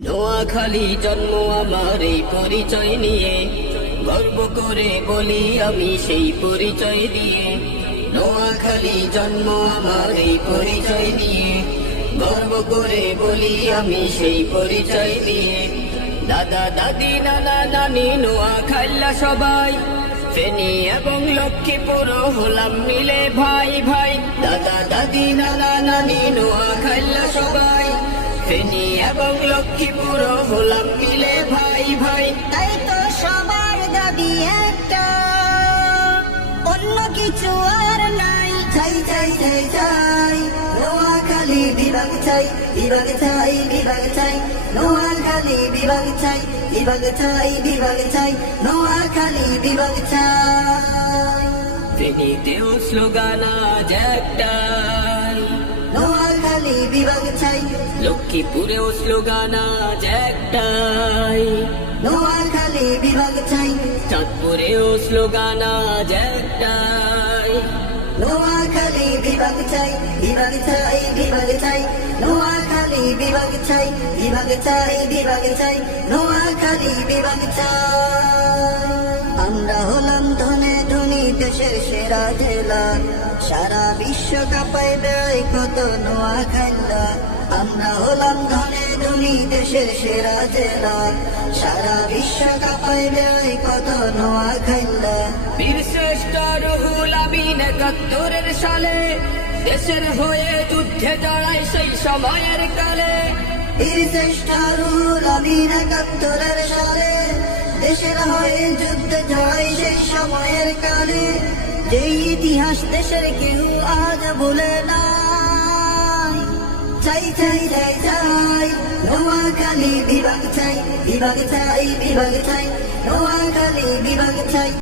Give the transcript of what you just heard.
নোয়াখালী জন্ম আমার এই পরিচয় নিয়ে, গর্ব করে বলি আমি সেই পরিচয় দিয়ে। নোয়াখালী জন্ম আমার এই পরিচয় নিয়ে, গর্ব করে বলি আমি সেই পরিচয় দিয়ে। দাদা দাদি নানা নানি নোয়াখাইলা সবাই, ফেনী এবং লক্ষ্মীপুর হলাম মিলে ভাই ভাই। দাদা দাদি নানা নানি নোয়াখাইলা সবাই, ফেনী এবং লক্ষ্মীপুর হলাম মিলে ভাই ভাই। তাই তো সবার দাবি একটা, অন্য কিছু আর নাই। চাই চাই চাই চাই নোয়াখালী বিভাগ চাই, বিভাগ চাই বিভাগ চাই। নোয়াখালী বিভাগ চাই, বিভাগ চাই বিভাগ চাই। নোয়াখালী বিভাগ চাই। ফেনীতেও স্লোগান আজ একটাই, নোয়াখালী বিভাগ চাই। লক্ষ্মীপুরেও স্লোগান আজ একটাই, নোয়াখালী বিভাগ চাই। চাঁদপুরেও স্লোগান আজ একটাই। নোয়াখালী বিভাগ চাই, বিভাগ চাই বিভাগ চাই। নোয়াখালী বিভাগ চাই, বিভাগ চাই বিভাগ চাই। নোয়াখালী বিভাগ চাই। আমরা হলাম ধনে ধনী দেশের সেরা জেলা, সারা বিশ্ব কাঁপায় বেড়াই কত নোয়াখাইলা। আমরা হলাম ধনে ধনী দেশের সেরা জেলা, সারা বিশ্ব কাঁপায় বেড়াই কত নোয়াখাইলা। বীর শ্রেষ্ঠ রুহুল আমিন ৭১ সালে দেশের হয়ে যুদ্ধে জড়ায় সেই সময়ের কালে। বীর শ্রেষ্ঠ রুহুল আমিন ৭১ সালে দেশের হয়ে যুদ্ধে জড়ায় সেই সময়ের কালে। যে ইতিহাস দেশের কেউ আজ ভুলে নাই। চাই চাই চাই চাই নোয়াখালী বিভাগ চাই, বিভাগ চাই বিভাগ চাই। নোয়াখালী বিভাগ চাই।